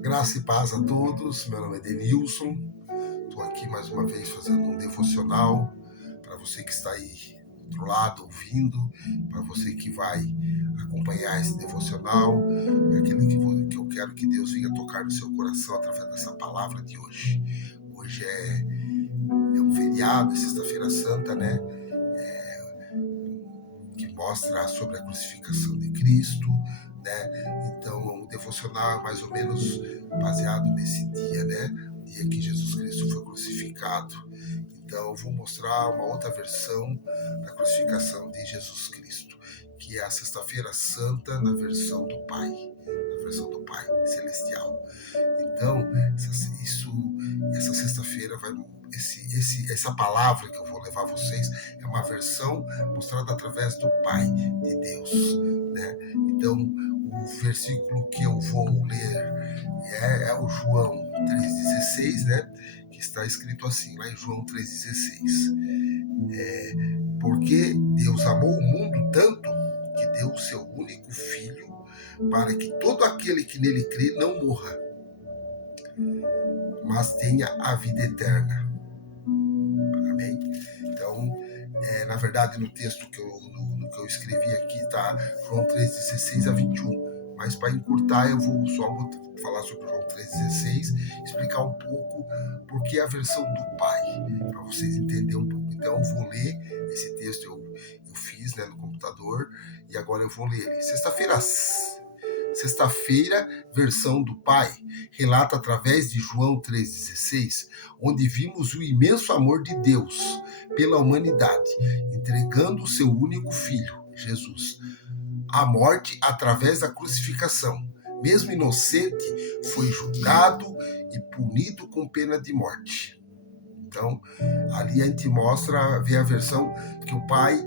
Graça e paz a todos, meu nome é Denilson, estou aqui mais uma vez fazendo um devocional para você que está aí do outro lado ouvindo, para você que vai acompanhar esse devocional, é aquele que eu quero que Deus venha tocar no seu coração através dessa palavra de hoje. Hoje é um feriado, é Sexta-feira Santa, né? Que mostra sobre a crucificação de Cristo, né? Então, o devocional é mais ou menos baseado nesse dia, né? Dia que Jesus Cristo foi crucificado. Então, eu vou mostrar uma outra versão da crucificação de Jesus Cristo, que é a Sexta-feira Santa na versão do Pai, na versão do Pai Celestial. Então, essa sexta-feira vai essa palavra que eu vou levar a vocês é uma versão mostrada através do Pai de Deus, né? Então, o versículo que eu vou ler é o João 3,16, né? Que está escrito assim, lá em João 3,16. Porque Deus amou o mundo tanto que deu o seu único Filho para que todo aquele que nele crê não morra, mas tenha a vida eterna. Amém? Então, na verdade, no texto que eu escrevi aqui está João 3,16 a 21. Mas para encurtar, eu vou só falar sobre João 3,16, explicar um pouco porque a versão do Pai, para vocês entenderem um pouco. Então, eu vou ler esse texto, eu fiz, né, no computador, e agora eu vou ler ele. Sexta-feira, versão do Pai, relata através de João 3,16, onde vimos o imenso amor de Deus pela humanidade, entregando o seu único Filho, Jesus, à morte através da crucificação. Mesmo inocente, foi julgado e punido com pena de morte. Então, ali a gente vê a versão que o Pai,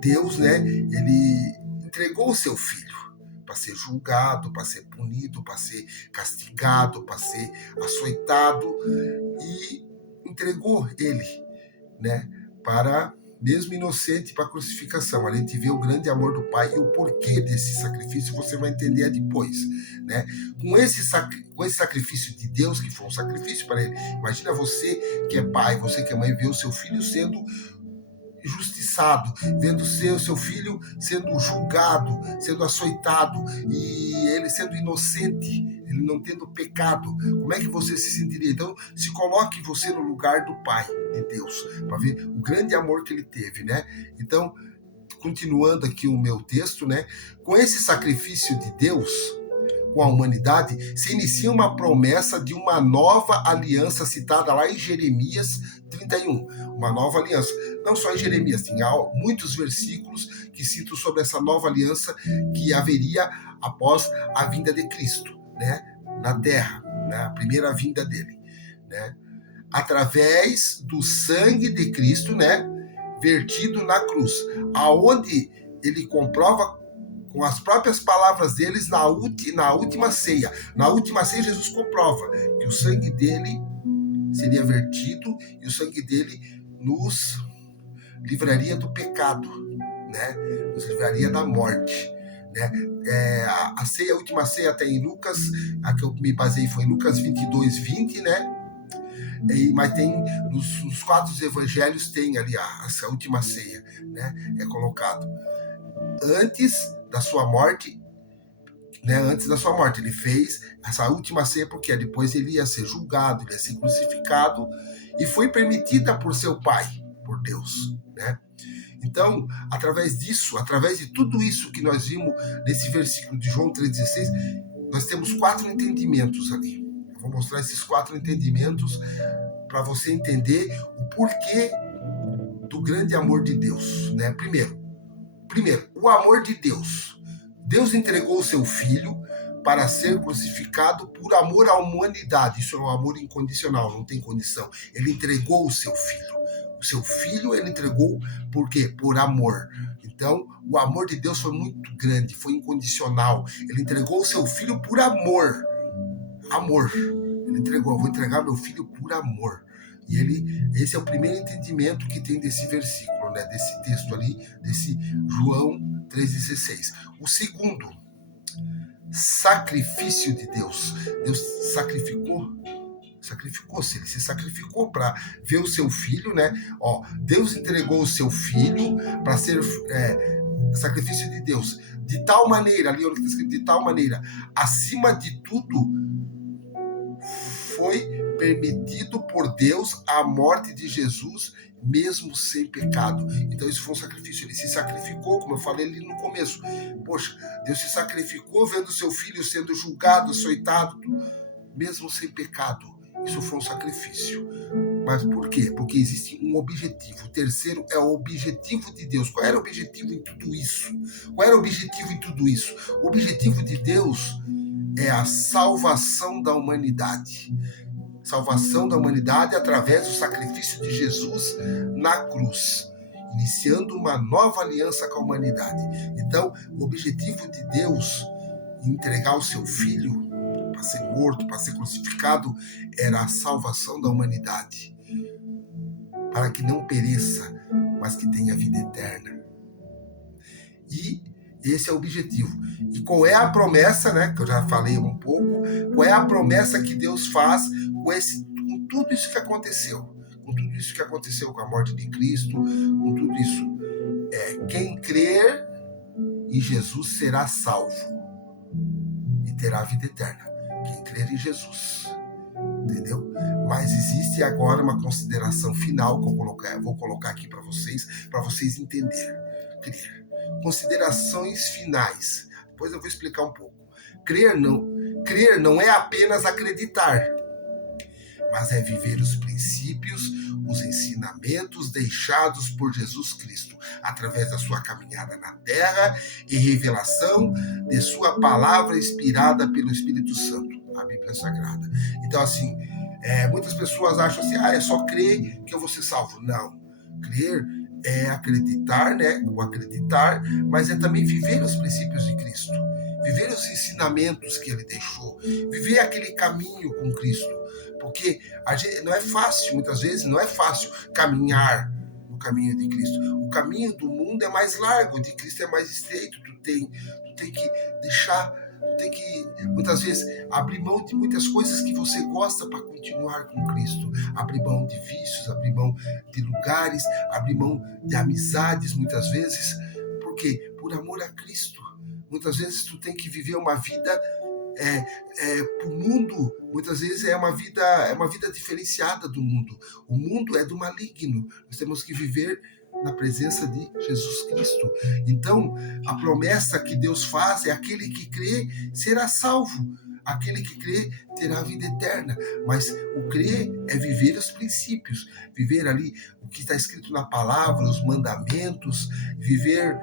Deus, né, ele entregou o seu Filho para ser julgado, para ser punido, para ser castigado, para ser açoitado, e entregou ele, né, para, mesmo inocente, para a crucificação. A gente vê o grande amor do Pai e o porquê desse sacrifício você vai entender depois, né? Com esse sacrifício de Deus, que foi um sacrifício para ele. Imagina você que é pai, você que é mãe, ver o seu filho sendo injustiçado, vendo o seu filho sendo julgado, sendo açoitado, e ele sendo inocente, ele não tendo pecado. Como é que você se sentiria? Então, se coloque você no lugar do Pai de Deus, para ver o grande amor que ele teve, né? Então, continuando aqui o meu texto, né? Com esse sacrifício de Deus com a humanidade, se inicia uma promessa de uma nova aliança citada lá em Jeremias 31. Uma nova aliança. Não só em Jeremias, tem muitos versículos que citam sobre essa nova aliança que haveria após a vinda de Cristo, né, na Terra, né, a primeira vinda dele, né, através do sangue de Cristo, né, vertido na cruz, aonde ele comprova com as próprias palavras deles na última ceia. Na última ceia, Jesus comprova que o sangue dele seria vertido e o sangue dele nos livraria do pecado, né? Nos livraria da morte, né? A última ceia tem em Lucas, a que eu me baseei foi em Lucas 22:20, né? Mas tem nos 4 evangelhos tem ali essa última ceia, né? É colocado antes da sua morte, né? Antes da sua morte, ele fez essa última ceia porque depois ele ia ser julgado, ele ia ser crucificado, e foi permitida por seu Pai, por Deus, né? Então, através disso, através de tudo isso que nós vimos nesse versículo de João 3,16, nós temos 4 entendimentos ali. Eu vou mostrar esses 4 entendimentos para você entender o porquê do grande amor de Deus, né? Primeiro, o amor de Deus. Deus entregou o seu Filho para ser crucificado por amor à humanidade. Isso é um amor incondicional, não tem condição. Ele entregou o seu Filho. O seu Filho ele entregou por quê? Por amor. Então, o amor de Deus foi muito grande, foi incondicional. Ele entregou o seu Filho por amor. Amor. Ele entregou, eu vou entregar meu Filho por amor. E esse é o primeiro entendimento que tem desse versículo, né, desse texto ali, desse João 3,16. O segundo, sacrifício de Deus. Deus sacrificou-se, ele se sacrificou para ver o seu filho, né? Ó, Deus entregou o seu filho para ser sacrifício de Deus. De tal maneira, ali onde está escrito, de tal maneira, acima de tudo, foi permitido por Deus a morte de Jesus, mesmo sem pecado. Então isso foi um sacrifício, ele se sacrificou, como eu falei ali no começo. Poxa, Deus se sacrificou vendo seu filho sendo julgado, açoitado, mesmo sem pecado. Isso foi um sacrifício. Mas por quê? Porque existe um objetivo. O terceiro é o objetivo de Deus. Qual era o objetivo em tudo isso? Qual era o objetivo em tudo isso? O objetivo de Deus é a salvação da humanidade. Salvação da humanidade através do sacrifício de Jesus na cruz, iniciando uma nova aliança com a humanidade. Então, o objetivo de Deus em entregar o seu filho para ser morto, para ser crucificado, era a salvação da humanidade, para que não pereça, mas que tenha vida eterna. E esse é o objetivo. E qual é a promessa, né? Que eu já falei um pouco. Qual é a promessa que Deus faz com tudo isso que aconteceu? Com tudo isso que aconteceu com a morte de Cristo, com tudo isso. Quem crer em Jesus será salvo e terá vida eterna. Quem crer em Jesus. Entendeu? Mas existe agora uma consideração final que eu vou colocar aqui para vocês entenderem. Crer. Considerações finais. Depois eu vou explicar um pouco. Crer não é apenas acreditar, mas é viver os princípios, os ensinamentos deixados por Jesus Cristo através da sua caminhada na terra e revelação de sua palavra inspirada pelo Espírito Santo, a Bíblia Sagrada. Então, assim, muitas pessoas acham assim, é só crer que eu vou ser salvo. Não. Crer é acreditar, né? O acreditar, mas é também viver os princípios de Cristo, viver os ensinamentos que ele deixou, viver aquele caminho com Cristo, porque não é fácil, muitas vezes não é fácil caminhar no caminho de Cristo. O caminho do mundo é mais largo, o de Cristo é mais estreito. Tu tem que deixar, tu tem que muitas vezes abrir mão de muitas coisas que você gosta para continuar com Cristo, abrir mão de vícios, abrir mão de lugares, abrir mão de amizades muitas vezes, porque por amor a Cristo. Muitas vezes tu tem que viver uma vida para o mundo, muitas vezes é uma vida diferenciada do mundo. O mundo é do maligno. Nós temos que viver na presença de Jesus Cristo. Então, a promessa que Deus faz é: aquele que crê será salvo. Aquele que crê terá vida eterna. Mas o crer é viver os princípios, viver ali o que está escrito na palavra, os mandamentos, viver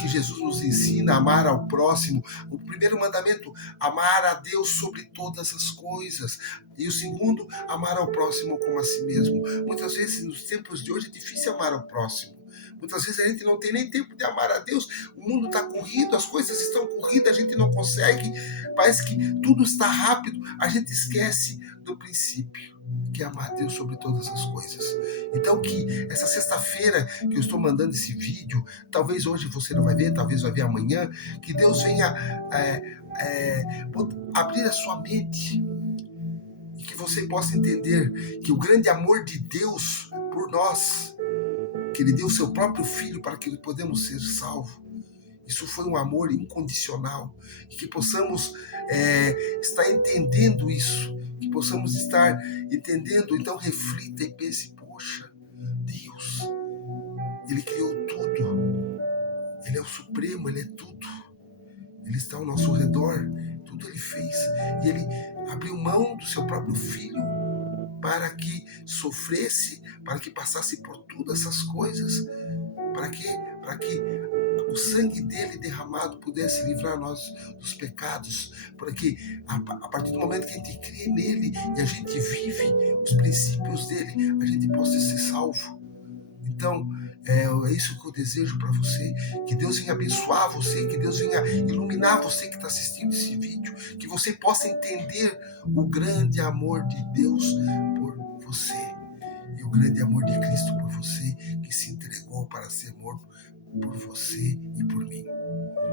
que Jesus nos ensina, a amar ao próximo. O primeiro mandamento, amar a Deus sobre todas as coisas. E o segundo, amar ao próximo como a si mesmo. Muitas vezes, nos tempos de hoje, é difícil amar ao próximo. Muitas vezes a gente não tem nem tempo de amar a Deus. O mundo está corrido, as coisas estão corridas, a gente não consegue. Parece que tudo está rápido. A gente esquece do princípio, que é amar a Deus sobre todas as coisas. Então, que essa sexta-feira que eu estou mandando esse vídeo, talvez hoje você não vai ver, talvez vai ver amanhã, que Deus venha abrir a sua mente e que você possa entender que o grande amor de Deus por nós, que Ele deu o seu próprio Filho para que podemos ser salvos. Isso foi um amor incondicional. E que possamos estar entendendo isso. Que possamos estar entendendo. Então reflita e pense: poxa, Deus, Ele criou tudo. Ele é o Supremo, Ele é tudo. Ele está ao nosso redor. Tudo Ele fez. E Ele abriu mão do seu próprio Filho para que sofresse, para que passasse por todas essas coisas. Para que o sangue dele derramado pudesse livrar nós dos pecados, para que a partir do momento que a gente crê nele e a gente vive os princípios dele, a gente possa ser salvo. Então, é isso que eu desejo para você, que Deus venha abençoar você, que Deus venha iluminar você que está assistindo esse vídeo, que você possa entender o grande amor de Deus por você, e o grande amor de Cristo por você, que se entregou para ser morto por você e por mim.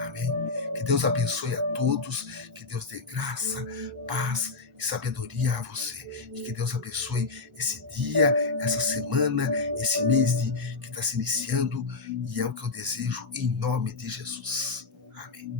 Amém? Que Deus abençoe a todos, que Deus dê graça, paz e sabedoria a você. E que Deus abençoe esse dia, essa semana, esse mês que está se iniciando. E é o que eu desejo em nome de Jesus. Amém.